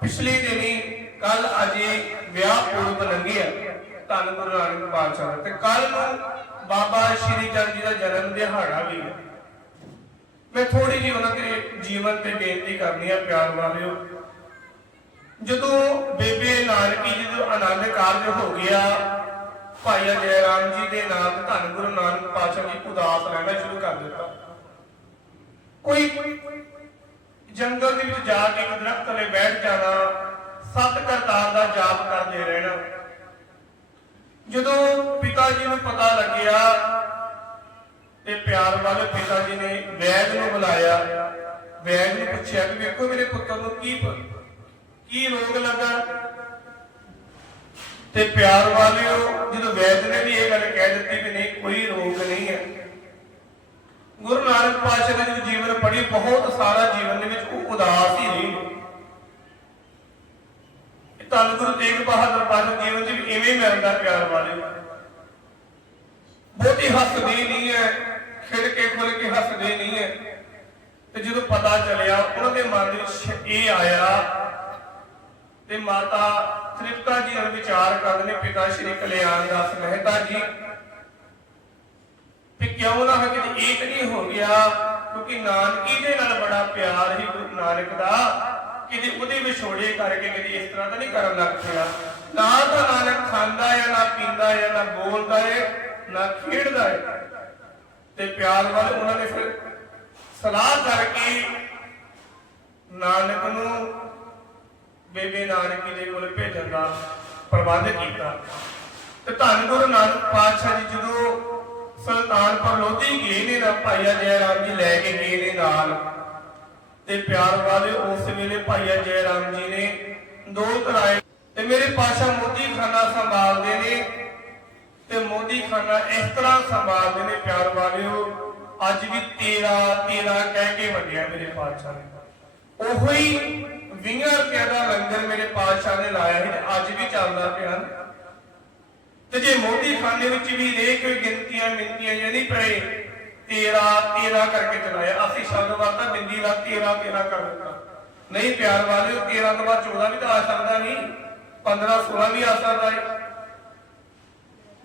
ਪਿਛਲੇ ਦਿਨੀ ਕੱਲ ਅਜੇ ਵਿਆਹ ਪੂਰਬ ਲੰਘਿਆ ਧੰਨ ਗੁਰੂ ਨਾਨਕ ਪਾਤਸ਼ਾਹ ਤੇ ਕੱਲ ਨੂੰ ਬਾਬਾ ਸ਼੍ਰੀ ਚੰਦ ਜੀ ਦਾ ਜਨਮ ਦਿਹਾੜਾ ਵੀ ਹੈ ਮੈਂ ਥੋੜੀ ਜਿਹੀ ਉਹਨਾਂ ਦੇ ਜੀਵਨ ਤੇ ਬੇਨਤੀ ਕਰਨੀ ਆ, ਪਿਆਰ ਵਾਲਿਓ। ਜਦੋਂ ਬੇਬੇ ਨਾਨਕੀ ਜੀ ਦਾ ਆਨੰਦ ਕਾਰਜ ਹੋ ਗਿਆ, ਭਾਈ ਅਜੈ ਰਾਮ ਜੀ ਦੇ ਨਾਮ ਧੰਨ ਗੁਰੂ ਨਾਨਕ ਪਾਤਸ਼ਾਹ ਜੀ ਉਦਾਸ ਰਹਿਣਾ ਸ਼ੁਰੂ ਕਰ ਦਿੱਤਾ। ਕੋਈ ਜੰਗਲ ਦੇ ਵਿੱਚ ਜਾ ਕੇ ਦਰਖਤ ਥੱਲੇ ਬੈਠ ਜਾਣਾ, ਸਤ ਕਰਤਾਰ ਦਾ ਜਾਪ ਕਰਦੇ ਰਹਿਣਾ। ਜਦੋਂ ਪਿਤਾ ਜੀ ਨੂੰ ਪਤਾ ਲੱਗਿਆ ਤੇ ਪਿਆਰ ਵਾਲੇ ਪਿਤਾ ਜੀ ਨੇ ਵੈਦ ਨੂੰ ਬੁਲਾਇਆ, ਵੈਦ ਨੂੰ ਪੁੱਛਿਆ ਕਿ ਵੇਖੋ ਮੇਰੇ ਪੁੱਤਰ ਨੂੰ ਕੀ ਕੀ ਰੋਗ ਲੱਗਾ? ਤੇ ਪਿਆਰ ਵਾਲਿਓ ਜਦੋਂ ਵੈਦ ਨੇ ਵੀ ਇਹ ਗੱਲ ਕਹਿ ਦਿੱਤੀ ਕਿ ਨਹੀਂ, ਕੋਈ ਰੋਗ ਨਹੀਂ ਹੈ। ਗੁਰੂ ਨਾਨਕ ਪਾਤਸ਼ਾਹ ਬਹੁਤ ਸਾਰਾ ਜੀਵਨ ਦੇ ਵਿੱਚ ਉਹ ਉਦਾਸ ਹੀ ਰਹੀ ਧੰਨ ਗੁਰੂ ਤੇਗ ਬਹਾਦਰ ਪਾਤਸ਼ਾਹ ਜੀਵਨ 'ਚ ਇਵੇਂ ਮਿਲਦਾ ਪਿਆਰ ਵਾਲਿਓ ਬਹੁਤੀ ਹੱਸਦੀ ਨਹੀਂ ਹੈ, ਖਿੜ ਕੇ ਖੁੱਲ ਕੇ ਹੱਸਦੇ ਨਹੀਂ ਹੈ। ਤੇ ਜਦੋਂ ਪਤਾ ਚੱਲਿਆ, ਉਹਨਾਂ ਦੇ ਮਨ ਵਿੱਚ ਇਹ ਆਇਆ, ਤੇ ਮਾਤਾ ਤ੍ਰਿਪਤਾ ਜੀ ਨਾਲ ਵਿਚਾਰ ਕਰਦੇ ਨੇ ਪਿਤਾ ਸ਼੍ਰੀ ਕਲਿਆਣ ਦਾਸ ਮਹਿਤਾ ਜੀ ਤੇ ਕਿਉਂ ਨਾ ਕਿ ਇਹ ਤਾਂ ਨਹੀਂ ਹੋ ਗਿਆ ਕਿਉਂਕਿ ਨਾਨਕੀ ਦੇ ਨਾਲ ਬੜਾ ਪਿਆਰ ਹੀ ਗੁਰੂ ਨਾਨਕ ਦਾ, ਕਿਤੇ ਉਹਦੇ ਵਿਛੋੜੇ ਕਰਕੇ ਕਿਤੇ ਇਸ ਤਰ੍ਹਾਂ ਤਾਂ ਨਹੀਂ ਕਰਨ ਲੱਗ ਪਿਆ। ਨਾ ਤਾਂ ਨਾਨਕ ਖਾਂਦਾ ਹੈ, ਨਾ ਪੀਂਦਾ ਹੈ, ਨਾ ਬੋਲਦਾ ਹੈ, ਨਾ ਖੇਡਦਾ ਹੈ। ਤੇ ਪਿਆਰ ਵੱਲ ਉਹਨਾਂ ਨੇ ਫਿਰ ਸਲਾਹ ਕਰਕੇ ਨਾਨਕ ਨੂੰ ਬੇਬੇ ਨਾਨਕੀ ਦੇ ਕੋਲ ਭੇਜਣ ਦਾ ਪ੍ਰਬੰਧ ਕੀਤਾ। ਤੇ ਧੰਨ ਗੁਰੂ ਨਾਨਕ ਪਾਤਸ਼ਾਹ ਜੀ ਜਦੋਂ ਸੁਲਤਾਨਪੁਰ ਲੋਧੀ ਗਏ ਨੇ ਨਾ ਭਾਈਆ ਜੈ ਰਾਮ ਜੀ ਲੈ ਕੇ ਗਏ ਨੇ ਨਾਲ? ਤੇ ਪਿਆਰ ਵਾਲੇ ਉਸ ਵੇਲੇ ਭਾਈਆ ਜੈ ਰਾਮ ਜੀ ਨੇ ਦੋ ਕਰਾਏ ਤੇ ਮੇਰੇ ਪਾਸ਼ਾ ਮੋਦੀ ਖਾਨਾ ਸੰਭਾਲਦੇ ਨੇ ਤੇ ਮੋਦੀ ਖਾਨਾ ਇਸ ਤਰ੍ਹਾਂ ਸੰਭਾਲਦੇ ਨੇ ਪਿਆਰ ਵਾਲਿਓ, ਅੱਜ ਵੀ 13 13 ਕਹਿ ਕੇ ਵੰਡਿਆ ਮੇਰੇ ਪਾਤਸ਼ਾਹ ਨੇ। ਉਹੀ ਹੀ 20 ਰੁਪਏ ਦਾ ਲੰਗਰ ਮੇਰੇ ਪਾਤਸ਼ਾਹ ਨੇ ਲਾਇਆ ਸੀ ਤੇ ਅੱਜ ਵੀ ਚੱਲਦਾ ਪਿਆ। ਤੇ ਜੇ ਮੋਦੀ ਖਾਨੇ ਵਿੱਚ ਵੀ ਰੇ ਕੋਈ ਗਿਣਤੀਆਂ ਮਿੰਤੀਆਂ ਜਾਂ ਨਹੀਂ ਪਏ 13 13 ਕਰਕੇ ਚਲਾਇਆ। ਅਸੀਂ ਸ਼ਬਦ ਵਰਤਾ ਬਿੰਦੀ ਲਾ 13 13 ਕਰ ਦਿੱਤਾ। ਨਹੀਂ ਪਿਆਰ ਵਾਲੇ 13 ਤੋਂ ਬਾਅਦ 14 ਵੀ ਤਾਂ ਆ ਸਕਦਾ ਨਹੀਂ 15 16 ਵੀ ਆ ਸਕਦਾ ਹੈ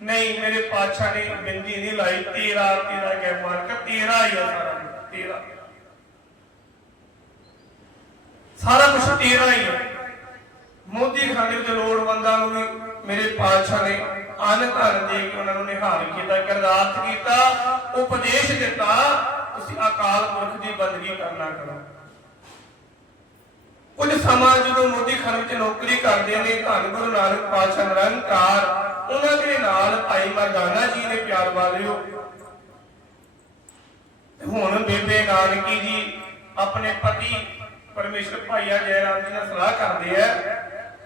ਨਹੀਂ, ਮੇਰੇ ਪਾਤਸ਼ਾਹ ਨੇ ਬਿੰਦੀ ਨਹੀਂ ਲਾਈ 13 13 ਕੇ ਮਾਰ ਕੇ 13 ਹੀ ਆ ਸਾਰਾ 13 ਸਾਰਾ ਕੁਝ 13 ਹੀ ਹੈ ਮੋਦੀ ਖਾਨੇ ਵਿੱਚ ਲੋੜਵੰਦਾਂ ਨੂੰ ਵੀ ਮੇਰੇ ਪਾਤਸ਼ਾਹ ਨੇ ਅੰਨ ਧਨ ਦੇ ਕੇ ਉਹਨਾਂ ਨੂੰ ਨਿਹਾਲ ਕੀਤਾ ਕਰਦਾਰਥ ਕੀਤਾ, ਉਪਦੇਸ਼ ਦਿੱਤਾ, ਤੁਸੀਂ ਅਕਾਲ ਪੁਰਖ ਦੀ ਬੰਦਗੀ ਕਰਨਾ ਕਰੋ। ਕੁਝ ਸਮਾਂ ਜਦੋਂ ਮੋਦੀ ਖਾਨੇ ਵਿੱਚ ਨੌਕਰੀ ਕਰਦੇ ਨੇ, ਧੰਨ ਗੁਰੂ ਨਾਨਕ ਪਾਤਸ਼ਾਹ ਨਿਰੰਕਾਰ, ਉਹਨਾਂ ਦੇ ਨਾਲ ਭਾਈ ਮਰਦਾਨਾ ਜੀ ਨੇ ਪਿਆਰ ਵਾਲਿਓ। ਤੇ ਹੁਣ ਬੇਬੇ ਨਾਨਕੀ ਜੀ ਆਪਣੇ ਪਤੀ ਪਰਮੇਸ਼ਰ ਭਾਈਆ ਜੈ ਰਾਮ ਜੀ ਨਾਲ ਸਲਾਹ ਕਰਦੇ ਆ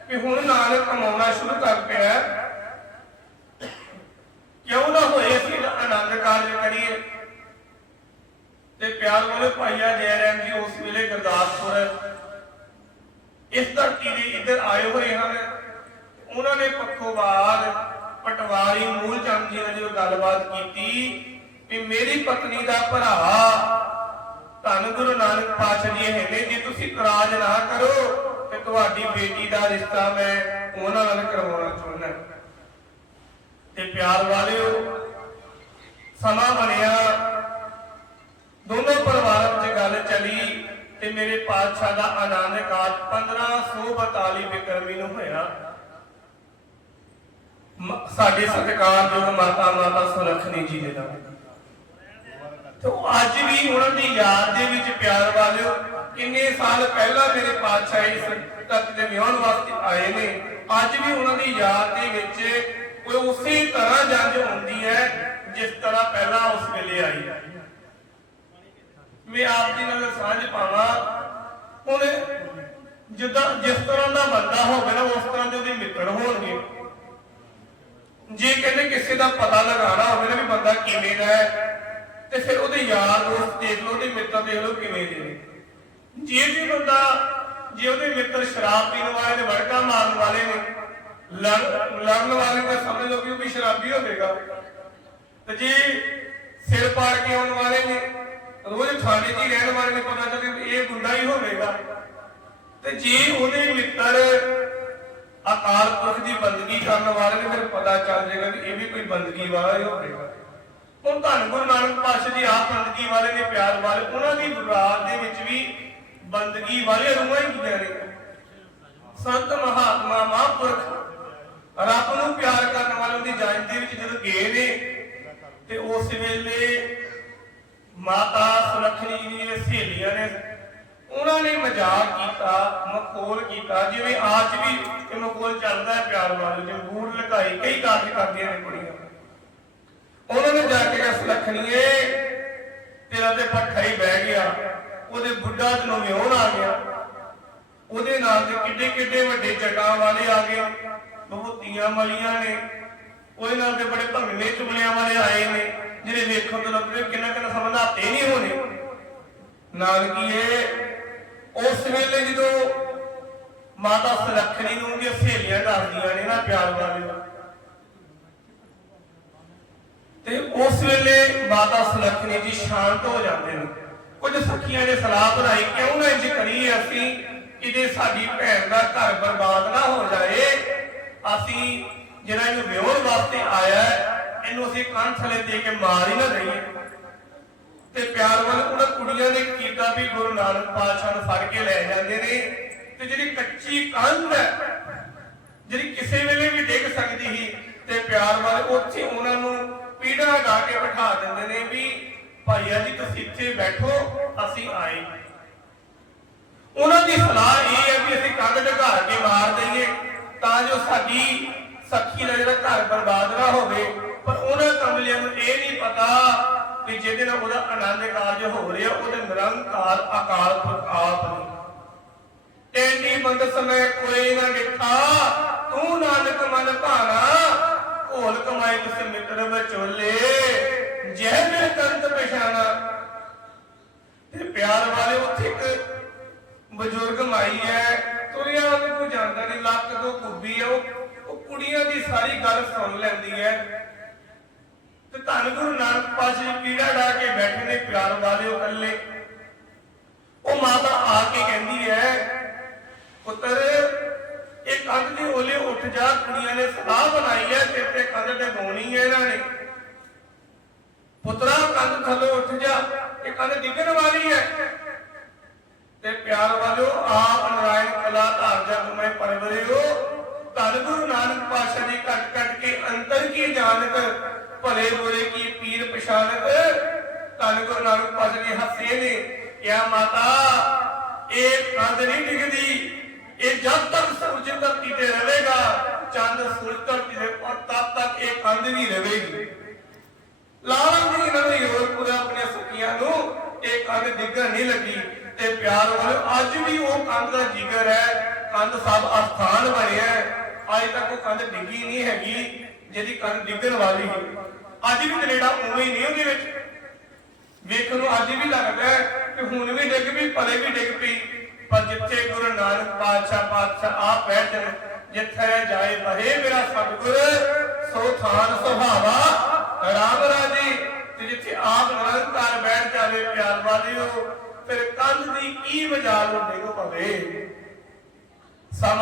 ਕਿ ਹੁਣ ਨਾਨਕ ਕਮਾਉਣਾ ਸ਼ੁਰੂ ਕਰ ਪਿਆ ਕਿਉਂ ਨਾ ਹੋਏ? ਅਸੀਂ ਆਨੰਦ ਕਾਰਜ ਕਰੀਏ। ਤੇ ਪਿਆਰ ਵਾਲੇ ਭਾਈਆ ਜੈ ਰਾਮ ਜੀ, ਉਸ ਵੇਲੇ ਗੁਰਦਾਸਪੁਰ। ਇਸ ਧਰਤੀ ਦੇ ਇੱਧਰ ਆਏ ਹੋਏ ਹਨ। ਉਹਨਾਂ ਨੇ ਪੱਖੋਵਾਦ ਪਟਵਾਰੀ ਮੂਲ ਚੰਦ ਜੀ ਨਾਲ ਜਦੋਂ ਗੱਲਬਾਤ ਕੀਤੀ ਕਿ ਮੇਰੀ ਪਤਨੀ ਦਾ ਭਰਾ ਧੰਨ ਗੁਰੂ ਨਾਨਕ ਪਾਤਸ਼ਾਹ ਜੀ ਹੈਗੇ, ਜੇ ਤੁਸੀਂ ਇਤਰਾਜ਼ ਨਾ ਕਰੋ ਤੇ ਤੁਹਾਡੀ ਬੇਟੀ ਦਾ ਰਿਸ਼ਤਾ ਮੈਂ ਉਹਨਾਂ ਨਾਲ ਕਰਵਾਉਣਾ ਚਾਹੁੰਦਾ। ਤੇ ਪਿਆਰ ਵਾਲਿਓ, ਸਮਾਂ ਬਣਿਆ। ਦੋਨੋਂ ਪਰਿਵਾਰਾਂ ਵਿੱਚ ਗੱਲ ਚੱਲੀ ਤੇ ਮੇਰੇ ਪਾਤਸ਼ਾਹ ਦਾ ਆਨੰਦ ਕਾਜ 1542 ਬਿਕਰਮੀ ਨੂੰ ਹੋਇਆ। ਸਾਡੇ ਸਤਿਕਾਰਯੋਗ ਮਾਤਾ ਮਾਤਾ ਸੁਲੱਖਣੀ ਜੀ ਦੇ ਨਾਲ। ਤੇ ਅੱਜ ਵੀ ਉਹਨਾਂ ਦੀ ਯਾਦ ਦੇ ਵਿੱਚ ਪਿਆਰ ਵਾਲਿਓ, ਕਿੰਨੇ ਸਾਲ ਪਹਿਲਾਂ ਮੇਰੇ ਪਾਤਸ਼ਾਹ ਇਸ ਧਰਤੀ ਦੇ ਵਿਆਹਣ ਵਾਸਤੇ ਆਏ ਨੇ, ਅੱਜ ਵੀ ਉਹਨਾਂ ਦੀ ਯਾਦ ਦੇ ਵਿੱਚ ਕੋਈ ਉਸੇ ਤਰ੍ਹਾਂ ਜੰਜ ਹੁੰਦੀ ਹੈ ਜਿਸ ਤਰ੍ਹਾਂ ਪਹਿਲਾਂ ਉਸ ਵੇਲੇ ਆਈ। ਮੈਂ ਆਪ ਜੀ ਨਾਲ ਸਾਂਝ ਪਾਵਾਂ, ਹੁਣ ਜਿੱਦਾਂ ਜਿਸ ਤਰ੍ਹਾਂ ਦਾ ਬੰਦਾ ਹੋਵੇ ਨਾ, ਉਸ ਤਰ੍ਹਾਂ ਦੇ ਉਹਦੇ ਮਿੱਤਰ ਹੋਣਗੇ। ਜੇ ਕਹਿੰਦੇ ਕਿਸੇ ਦਾ ਪਤਾ ਲਗਾਉਣਾ ਹੋਵੇ ਨਾ ਵੀ ਬੰਦਾ ਕਿਵੇਂ ਦਾ ਹੈ, ਤੇ ਫਿਰ ਉਹਦੇ ਯਾਰ ਦੋਸਤ ਦੇਖ ਲਓ, ਉਹਦੇ ਮਿੱਤਰ ਦੇਖ ਲਓ ਕਿਵੇਂ ਦੇ ਨੇ। ਜੇ ਵੀ ਬੰਦਾ, ਜੇ ਉਹਦੇ ਮਿੱਤਰ ਸ਼ਰਾਬ ਪੀਣ ਵਾਲੇ ਨੇ ਵੜਕਾ ਮਾਰਨ ਵਾਲੇ ਨੇ ਲੜਨ ਵਾਲੇ ਤਾਂ ਸਮਝ ਲਓ ਕਿ ਉਹ ਵੀ ਸ਼ਰਾਬੀ ਹੋਵੇਗਾ। ਤੇ ਜੀ ਸਿਰ ਪਾੜ ਕੇ ਆਉਣ ਵਾਲੇ ਨੇ, ਰੋਜ਼ ਥਾਣੇ 'ਚ ਰਹਿਣ ਵਾਲੇ ਨੇ, ਪਤਾ ਚੱਲੇ ਇਹ ਗੁੰਡਾ ਹੀ ਹੋਵੇਗਾ। ਤੇ ਜੇ ਉਹਦੇ ਮਿੱਤਰ ਅਕਾਲ ਪੁਰਖ ਦੀ ਬੰਦਗੀ ਕਰਨ ਵਾਲੇ ਨੇ, ਫਿਰ ਪਤਾ ਚੱਲ ਜਾਏਗਾ ਕਿ ਇਹ ਵੀ ਕੋਈ ਬੰਦਗੀ ਵਾਲਾ ਹੀ ਹੋਵੇਗਾ। ਹੁਣ ਧੰਨ ਗੁਰੂ ਨਾਨਕ ਪਾਤਸ਼ਾਹ ਦੀ ਆਪ ਬੰਦਗੀ ਵਾਲੇ ਦੇ ਪਿਆਰ ਵਾਲੇ, ਉਹਨਾਂ ਦੀ ਬਰਾਤ ਦੇ ਵਿੱਚ ਵੀ ਬੰਦਗੀ ਵਾਲੇ ਰੂਹਾਂ ਹੀ ਹੁੰਦੀਆਂ ਨੇ। ਸੰਤ ਮਹਾਤਮਾ, ਮਹਾਂਪੁਰਖ ਰੱਬ ਨੂੰ ਪਿਆਰ ਕਰਨ ਵਾਲਿਆਂ ਦੀ ਜਾਂਚ ਦੇ ਵਿੱਚ ਜਦੋਂ ਗਏ ਨੇ, ਤੇ ਉਸ ਵੇਲੇ ਮਾਤਾ ਸੁਲੱਖਣੀ ਜੀ ਸਹੇਲੀਆਂ ਨੇ ਉਹਨਾਂ ਨੇ ਮਜ਼ਾਕ ਕੀਤਾ, ਮਖੌਲ ਕੀਤਾ, ਜਿਵੇਂ ਆਜ ਵੀ ਇਹ ਮਖੌਲ ਚੱਲਦਾ ਹੈ ਪਿਆਰ ਵਾਲੇ ਜਿਵੇਂ ਬੂੜ ਲਗਾਈ ਕਈ ਕਾਰਜ ਕਰਦੀਆਂ ਨੇ ਕੁੜੀਆਂ। ਉਹਨਾਂ ਨੇ ਜਾ ਕੇ ਕਿਹਾ, ਸੁਲੱਖਣੀਏ, ਤੇਰਾ ਤੇ ਪੱਖਾ ਹੀ ਬਹਿ ਗਿਆ, ਉਹਦੇ ਬੁੱਢਾ ਤੈਨੂੰ ਵਿਆਹਣ ਆ ਗਿਆ, ਉਹਦੇ ਨਾਲ ਦੇ ਕਿੱਡੇ ਕਿੱਡੇ ਵੱਡੇ ਜਟਾਂ ਵਾਲੇ ਆ ਗਏ ਬਹੁਤੀਆਂ ਵਾਲੀਆਂ ਨੇ। ਉਹਦੇ ਨਾਲ ਦੇ ਬੜੇ ਭੰਗਲੇ ਚੁਗਲਿਆਂ ਵਾਲੇ ਆਏ ਨੇ, ਜਿਹੜੇ ਵੇਖਣ ਤੋਂ ਲੱਗਦੇ ਕਿੰਨਾ ਕਿੰਨਾ ਸਮਾਂ ਨਹੀਂ ਹੋਣੇ। ਨਾਨਕੀਏ ਉਸ ਵੇਲੇ ਜਦੋਂ ਮਾਤਾ ਸੁਲੱਖਣੀ ਨੂੰ ਉਹਦੀਆਂ ਸਹੇਲੀਆਂ ਦੱਸਦੀਆਂ ਨੇ ਨਾ ਪਿਆਰ ਵਾਲੇ ਤੇ ਉਸ ਵੇਲੇ ਮਾਤਾ ਸੁਲੱਖਣੀ ਜੀ ਸ਼ਾਂਤ ਹੋ ਜਾਂਦੇ ਨੇ। ਕੁਝ ਸਖੀਆਂ ਨੇ ਸਲਾਹ ਬਣਾਈ, ਕਿਉਂ ਨਾ ਇੰਜ ਕਰੀਏ ਅਸੀਂ, ਕਿਤੇ ਸਾਡੀ ਭੈਣ ਦਾ ਘਰ ਬਰਬਾਦ ਨਾ ਹੋ ਜਾਏ। ਅਸੀਂ ਜਿਹੜਾ ਇਹਨੂੰ ਵਿਆਹਣ ਵਾਸਤੇ ਆਇਆ ਇਹਨੂੰ ਅਸੀਂ ਕੰਨ ਥਲੇ ਦੇ ਕੇ ਮਾਰ ਹੀ ਨਾ ਦਈਏ। ਤੇ ਪਿਆਰ ਵਾਲ ਉਹਨਾਂ ਕੁੜੀਆਂ ਨੇ ਕੀਤਾ ਵੀ ਗੁਰੂ ਨਾਨਕ ਪਾਤਸ਼ਾਹ ਨੂੰ ਫੜ ਕੇ ਲੈ ਜਾਂਦੇ ਨੇ। ਤੇ ਜਿਹੜੀ ਕੱਚੀ ਕੰਧ ਹੈ, ਜਿਹੜੀ ਕਿਸੇ ਵੇਲੇ ਵੀ ਡਿੱਗ ਸਕਦੀ ਸੀ, ਤੇ ਪਿਆਰ ਵਾਲੇ ਉੱਥੇ ਉਹਨਾਂ ਨੂੰ ਪੀੜਾ ਗਾ ਕੇ ਬਿਠਾ ਦਿੰਦੇ ਨੇ ਵੀ ਭਾਈਆ ਜੀ, ਤੁਸੀਂ ਇੱਥੇ ਬੈਠੋ, ਅਸੀਂ ਆਏ ਉਹਨਾਂ ਦੀ ਸਲਾਹ ਇਹ ਹੈ ਵੀ ਅਸੀਂ ਕੰਧ ਢਗਾ ਕੇ ਮਾਰ ਦਈਏ। ਤਾਂ ਜੋ ਸਾਡੀ ਸਖੀ ਦਾ ਜਿਹੜਾ ਘਰ ਬਰਬਾਦ ਨਾ ਹੋਵੇ, ਪਰ ਉਹਨਾਂ ਕਮਲਿਆਂ ਨੂੰ ਇਹ ਨਹੀਂ ਪਤਾ ਕਿ ਜਿਹਦੇ ਨਾਲ ਉਹਦਾ ਆਨੰਦ ਕਾਰਜ ਹੋ ਰਿਹਾ, ਉਹਦੇ ਨਿਰੰਕਾਰ ਅਕਾਲ ਪੁਰਖ ਆਪ ਨੇ। ਟੈਂਡੀ ਬੰਦ ਸਮੇਂ ਕੋਈ ਨਾ ਗਿੱਠਾ ਤੂੰ ਨਾਨਕ ਮਨ ਭਾਣਾ, ਘੋਲ ਕਮਾਈ ਤਿਸ ਮਿੱਤਰ ਵਿਚੋਲੇ, ਜੈ ਮੇਰੇ ਕੰਤ ਪਛਾਣਾ। ਤੇ ਪਿਆਰ ਵਾਲੇ ਉੱਥੇ ਇੱਕ ਬਜ਼ੁਰਗ ਮਾਈ ਹੈ ਲੱਕ ਤੋਂ ਉਹ ਕੁੜੀਆਂ ਦੀ ਸਾਰੀ ਗੱਲ ਸੁਣ ਲੈਂਦੀ ਹੈ ਤੇ ਧੰਨ ਗੁਰੂ ਨਾਨਕ ਪਾਤਸ਼ਾਹ ਪੀੜਾ ਡਾ ਕੇ ਬੈਠੇ ਨੇ ਪਿਆਰ ਵਾਲੇ ਉਹ ਉਹ ਮਾਤਾ ਆ ਕੇ ਕਹਿੰਦੀ ਹੈ ਪੁੱਤਰ, ਇਹ ਕੰਧ ਦੇ ਓਲੇ ਉੱਠ ਜਾ, ਕੁੜੀਆਂ ਨੇ ਸਲਾਹ ਬਣਾਈ ਹੈ ਤੇ ਤੇ ਕੰਧ ਤੇ ਗਾਉਣੀ ਹੈ ਇਹਨਾਂ ਨੇ। ਪੁੱਤਰਾ, ਕੰਧ ਥੱਲੇ ਉੱਠ ਜਾ, ਇਹ ਕੰਧ ਡਿੱਗਣ ਵਾਲੀ ਹੈ ਤੇ ਪਿਆਰ ਵਾਲਿਓ, ਆਪ ਨਰਾਇਣ ਕਲਾ ਧਾਰ ਜਗ ਮੈਂ ਪਰਵਰਿਓ ਧੰਨ ਗੁਰੂ ਨਾਨਕ ਪਾਤਸ਼ਾਹ ਜੀ ਕੱਟ ਕੱਟ ਕੇ ਅੰਤਰ ਕੀ ਜਾਣਤ ਭਲੇ ਬੁਰੇ ਕੀ ਪੀਰ ਪਛਾਨਤ ਧੰਨ ਗੁਰੂ ਨਾਨਕ ਪਾਤਸ਼ਾਹ ਜੀ ਹੱਸੇ ਨੇ, ਕਿਆ ਮਾਤਾ, ਇਹ ਕੰਧ ਨਹੀਂ ਡਿੱਗਦੀ, ਇਹ ਜਦ ਤੱਕ ਸੂਰਜ ਧਰਤੀ ਤੇ ਰਹੇਗਾ, ਚੰਦ ਸੂਰਜ ਧਰਤੀ ਦੇ ਉੱਪਰ ਤਦ ਤੱਕ ਇਹ ਕੰਧ ਨਹੀਂ ਰਹੇਗੀ। ਲਾਲਾਂ ਦੀ ਇਹਨਾਂ ਨੂੰ ਹੋਰ ਪੂਰਾ ਆਪਣੇ ਸਖੀਆਂ ਨੂੰ, ਇਹ ਕੰਧ ਡਿੱਗਣ ਨਹੀਂ ਲੱਗੀ। ਤੇ ਪਿਆਰ ਵਾਲੇ ਅੱਜ ਵੀ ਉਹ ਕੰਧ ਦਾ ਜਿਗਰ ਹੈ, ਕੰਧ ਸਭ ਅਸਥਾਨ ਬਣਿਆ ਅੱਜ ਤੱਕ ਉਹ ਕੰਧ ਡਿੱਗੀ ਨਹੀਂ ਹੈਗੀ, ਜਿਹਦੀ ਕੰਧ ਡਿੱਗਣ ਵਾਲੀ ਹੈ। ਅੱਜ ਵੀ ਕੈਨੇਡਾ ਉਵੇਂ ਹੀ ਨਹੀਂ ਉਹਦੇ ਵਿੱਚ। ਵੇਖਣ ਨੂੰ ਅੱਜ ਵੀ ਲੱਗਦਾ ਹੈ ਕਿ ਹੁਣ ਵੀ ਡਿੱਗ ਪਈ, ਭਲੇ ਵੀ ਡਿੱਗ ਪਈ। ਪਰ ਜਿੱਥੇ ਗੁਰੂ ਨਾਨਕ ਪਾਤਸ਼ਾਹ ਪਾਤਸ਼ਾਹ ਆਪ ਬੈਠਣ ਜਿੱਥੇ ਜਾਏ ਬਹੇ ਮੇਰਾ ਸਤਿਗੁਰ, ਸੋ ਥਾਨ ਸੁਭਾਵਾ। ਰਾਮ ਰਾਜੀ, ਤੇ ਜਿੱਥੇ ਆਪ ਨਿਰੰਕਾਰ ਬੈਠ ਜਾਵੇ ਪਿਆਰ ਵਾਲਿਓ, ਫਿਰ ਕੰਧ ਦੀ ਕੀ ਮਜਾਲ ਹੁੰਦੇ ਕੋ ਭਵੇ